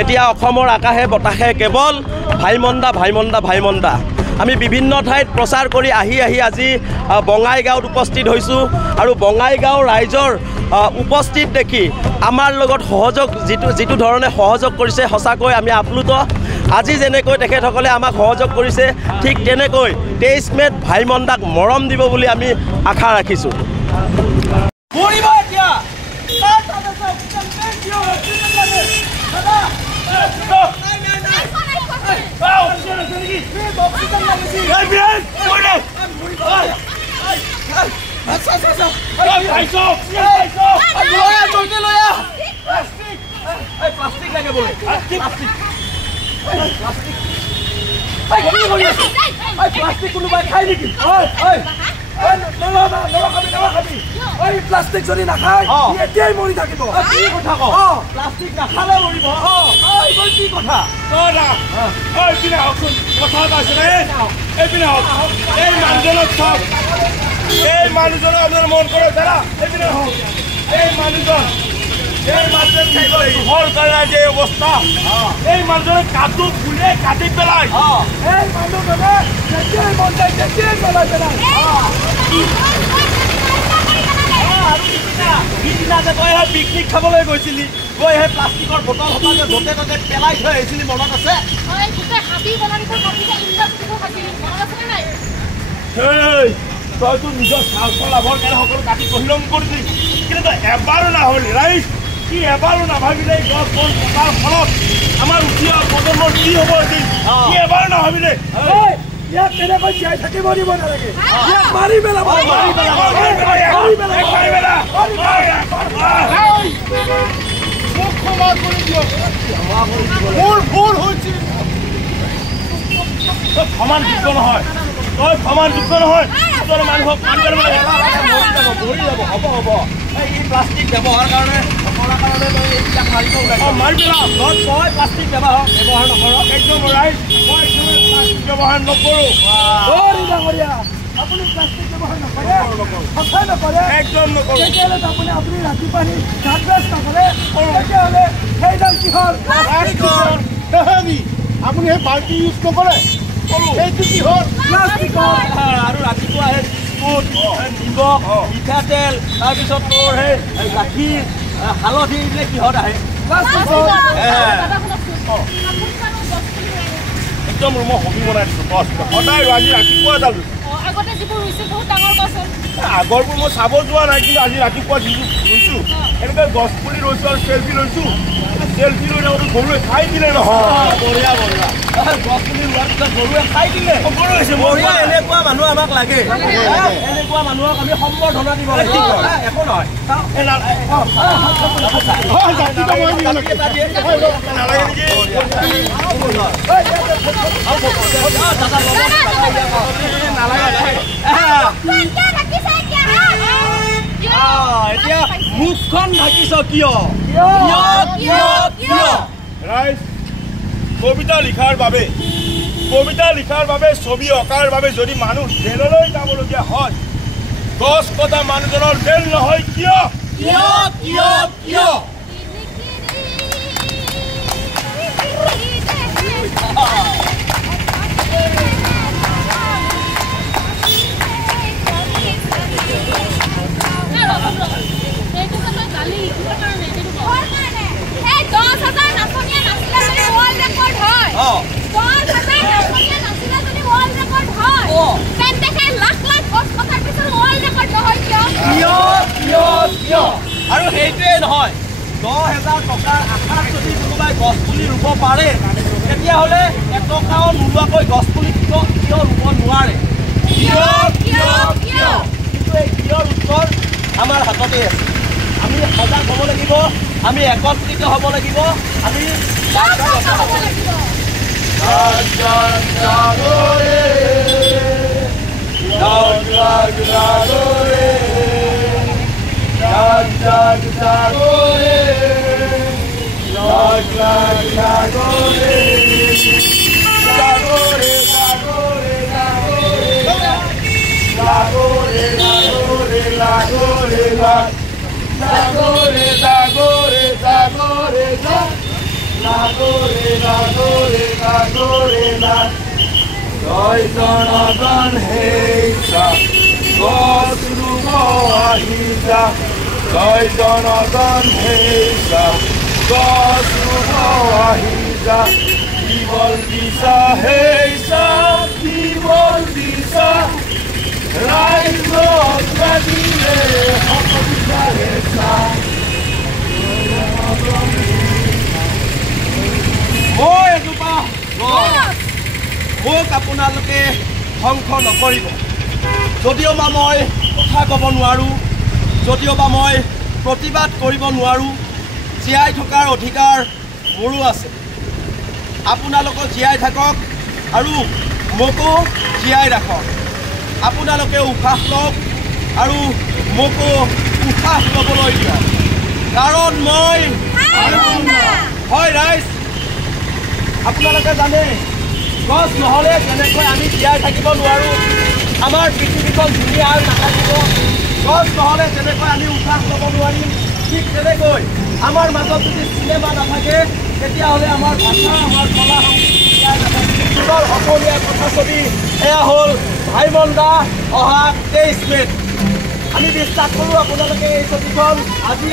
এতিয়া অসমৰ আকাশে বতাহে কেৱল ভাইমন্দা ভাইমন্দা ভাইমন্দা। আমি বিভিন্ন ঠাইত প্ৰচাৰ কৰি আহি আজি বঙাইগাঁৱত উপস্থিত হৈছোঁ আৰু বঙাইগাঁও ৰাইজৰ উপস্থিত দেখি আমাৰ লগত সহযোগ যিটো ধৰণে সহযোগ কৰিছে সঁচাকৈ আমি আপ্লুত। আজি যেনেকৈ তেখেতসকলে আমাক সহযোগ কৰিছে ঠিক তেনেকৈ 23 মে'ত ভাইমন্দাক মৰম দিব বুলি আমি আশা ৰাখিছোঁ। প্লাষ্টিক যদি নাখায় এতিয়াই মৰি থাকিব। প্লাষ্টিক নাখালে মৰিব। এইবোৰ কি কথা? এইপিনে হওকচোন কথা এটা আছে এইপিনে হওক। এই মানুহজনক চাওক, এই মানুহজনক আপোনাৰ মন কৰে দাদা এইপিনে হওক। এই মানুহজন ঘৰ কাৰণে যে অৱস্থা, এই মানুহজনে কাটো ফুলে কাটি পেলাই। এই মানুহজনে যেতিয়াই মন যায় তেতিয়াই পেলাই পেলাই। সিদিনা যে তই পিকনিক খাবলৈ গৈছিলি, গৈ সেই প্লাষ্টিকৰ বটল সোপা যে য'তে ত'তে পেলাই থৈ আহিছিলি, মনত আছে? তইতো নিজৰ স্বাৰ্থ লাভৰ কাৰণে সকলো কাটি তহিলং কৰিলি, কিন্তু তই এবাৰো নাভাবিলি ৰাইজ, কি এবাৰো নাভাবিলে গছ বন কটাৰ ফলত আমাৰ উঠি অহা প্ৰজন্মৰ কি হ'ব এদিন, কি এবাৰো নাভাবিলে? ইয়াক তেনেকৈ জীয়াই থাকিব দিব নালাগে, ইয়াক মাৰি পেলাব। মোক ক্ষমা কৰি দিয়ক, মোৰ ভুল হৈছে। তই ক্ষমানযোগ্য নহয়, তই ক্ষমানযোগ্য নহয়। মানুহক মৰি যাব। হ'ব এই প্লাষ্টিক ব্যৱহাৰ কাৰণে নকৰাৰ কাৰণে তই এইবিলাক মাৰিব ওলাইছ। মাৰি পেলাম। তই প্লাষ্টিক ব্যৱহাৰ নকৰ। একদম ৰাইট, মই প্লাষ্টিক ব্যৱহাৰ নকৰোঁ। ডাঙৰীয়া আপুনি প্লাষ্টিক ব্যৱহাৰ নকৰে? সঁচাই নকৰে? একদম নকৰোঁ। তেতিয়াহ'লে আপুনি ৰাতিপুৱা দাঁত ব্ৰাছ নকৰে? তেতিয়াহ'লে সেইডাল কিহৰ? আপুনি সেই বাল্টি ইউজ নকৰে? সেইটো কিহৰ? প্লাষ্টিকৰ। আৰু ৰাতিপুৱা সেই বিস্কুট, নিমখ, মিঠাতেল, তাৰপিছত তোৰ সেই গাখীৰ, হালধি এইবিলাক কিহত আহে? একদম ৰুমৰ হবি বনাই দিছোঁ গছ। সদায় আজি ৰাতিপুৱা এডাল আগৰবোৰ মই চাব যোৱা নাই, কিন্তু আজি ৰাতিপুৱা যিটো ৰুইছোঁ এনেকৈ গছ পুলি ৰুইছোঁ আৰু চেল্ফি লৈছোঁ। চেল্ফি লৈ থাকোঁতে গৰুৱে খাই দিলে নহয়। বঢ়িয়া গছ পুলি ৰোৱাৰ পিছত গৰুৱে খাই দিলে। গৰু হৈছে বঢ়িয়া। এনেকুৱা মানুহ আমাক লাগে, এনেকুৱা মানুহক আমি সম্বৰ্ধনা দিব লাগিব। একো নহয়, এতিয়া মুখখন ঢাকিছ কিয়? ৰাইজ, কবিতা লিখাৰ বাবে ছবি অঁকাৰ বাবে যদি মানুহ জেললৈ যাবলগীয়া হয়, গছ কটা মানুহজনৰ জেল নহয় কিয়? আৰু সেইটোৱে নহয়, 10,000 টকাৰ আশাত যদি কোনোবাই গছ পুলি ৰুব পাৰে, তেতিয়াহ'লে এটকাও নোলোৱাকৈ গছ পুলি কিয় ৰুব নোৱাৰে? কিন্তু এই কিয়ৰ উত্তৰ আমাৰ হাততেই আছে। আমি সজাগ হ'ব লাগিব, আমি একত্ৰিত হ'ব লাগিব, আমি জয় জনগণ হেইছা গছ ৰুব আহিছা জয় জনগণ হেইছা গছ ৰুব আহিছা কেৱল দিছা হেইছা কেৱল দিছা ৰাইজক লাগিলে সকলোটা হেইছা মই এজোপা মোক আপোনালোকে ধ্বংস নকৰিব যদিওবা মই কথা ক'ব নোৱাৰোঁ যদিওবা মই প্ৰতিবাদ কৰিব নোৱাৰোঁ জীয়াই থকাৰ অধিকাৰ মোৰো আছে আপোনালোকে জীয়াই থাকক আৰু মোকো জীয়াই ৰাখক আপোনালোকে উশাহ লওক আৰু মোকো উশাহ ল'বলৈ দিয়ক কাৰণ মই হয় ৰাইজ আপোনালোকে জানে গছ নহ'লে যেনেকৈ আমি জীয়াই থাকিব নোৱাৰোঁ আমাৰ পৃথিৱীখন ধুনীয়া আৰু নাথাকিব গছ নহ'লে যেনেকৈ আমি উশাহ ল'ব নোৱাৰিম ঠিক তেনেকৈ আমাৰ মাজত যদি চিনেমা নাথাকে তেতিয়াহ'লে আমাৰ ভাষা আমাৰ কলা সংস্কৃতি অসমীয়া কথাছবি এয়া হ'ল ভাইমন্দা অহা 23 মে'ত আমি বিশ্বাস কৰোঁ আপোনালোকে এই ছবিখন আজি